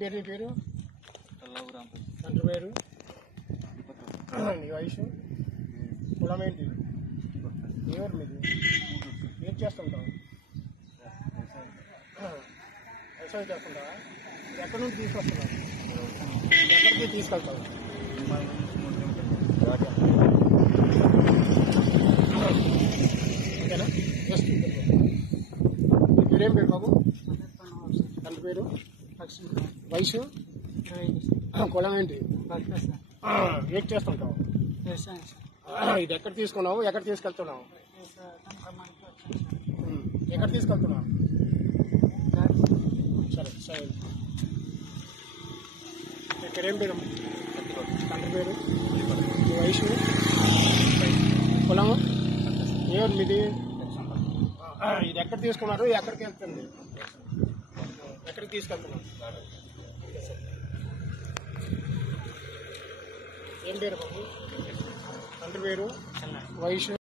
పేరు నీ పేరు? తండ్రి పేరు? నీ వయసు? కులం ఏంటి? ఎవరు మీది? ఏం చేస్తుంటావు? వ్యవసాయం చేస్తుంటావా? ఎక్కడి నుంచి తీసుకొస్తున్నావు? ఎక్కడికి తీసుకెళ్తావు? ఓకేనా? జస్ట్ నీ పేరేం పేరు బాబు? తండ్రి పేరు? వయసు? కులం ఏంటి? ఏం చేస్తుంటావు? ఇది ఎక్కడ తీసుకున్నావు? ఎక్కడ తీసుకెళ్తున్నావు? ఎక్కడ తీసుకెళ్తున్నావు? సరే సరే. ఇక్కడేం పేరు? తండ్రి పేరు? మీ వయసు? కులము? ఎవరు మీది? ఇది ఎక్కడ తీసుకున్నారు? ఎక్కడికి వెళ్తుంది? ఎక్కడికి తీసుకెళ్తున్నావు? ఏం పేరు బాబు? తండ్రి పేరు? వయసు?